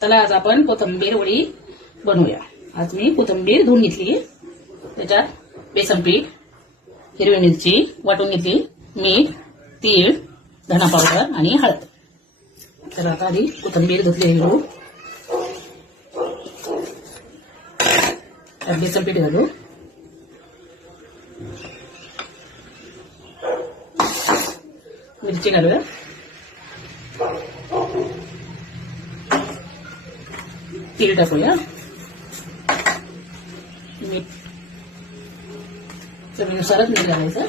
चला आज आपण कोथिंबीर वडी बनवूया। आज मी कोथिंबीर धुवून घेतली, त्याच्यात बेसन पीठ, हिरवी मिरची वाटून घेतली, मीठ, तीळ, धना पावडर आणि हळद। तर आता आधी कोथिंबीर धुतली घेऊ, बेसन पीठ घालू, मिरची घालूया, तीळ टाकूया, मीठ चवीनुसारच मीठ घालायचं,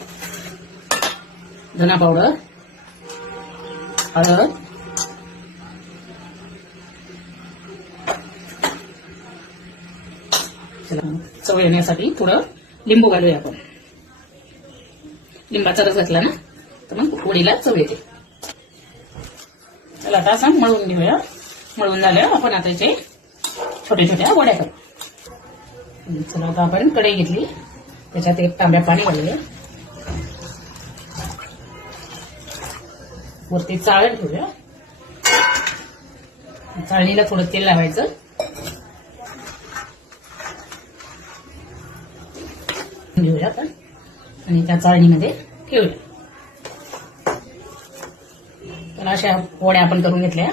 धना पावडर, हळद, चव येण्यासाठी थोडं लिंबू घालूया आपण। लिंबाचा रस घातला ना तर मग वडीला चव येते। चला आता असं मळून घेऊया। मळून झालं आपण आता याचे छोट्या छोट्या वड्या करू। चला आता आपण कढई घेतली, त्याच्यात एक तांब्या पाणी घालूया, वरती चाळण ठेवूया, चाळणीला थोडं तेल लावायचं, घेऊया आपण आणि त्या चाळणीमध्ये ठेवूया। तर अशा वड्या आपण करून घेतल्या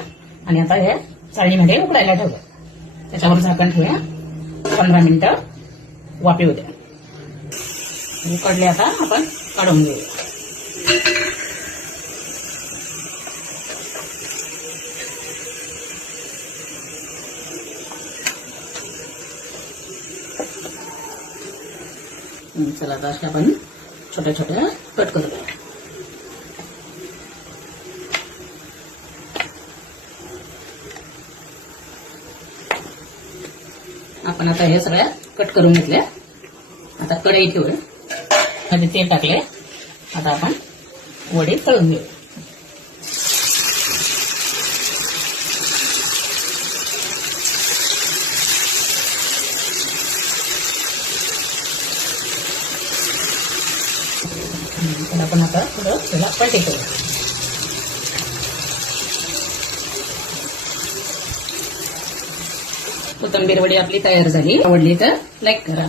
आणि आता या चाळणीमध्ये उकडायला ठेवूया। त्याच्यावर झाकण ठेवूया, 15 मिनिटं वाफे होऊ द्या। उकडले आता आपण काढून घेऊया। चला आता अशा आपण छोट्या छोट्या कट करूया। आपण आता हे सगळ्या कट करून घेतल्या। आता कढई ठेवूया, मध्ये तेल टाकले, आता आपण वडे तळून घेऊ। तर आपण आता थोडं त्याला पलटी करूया। कोथिंबीर वडी आपली तयार झाली। आवडली तर लाईक करा।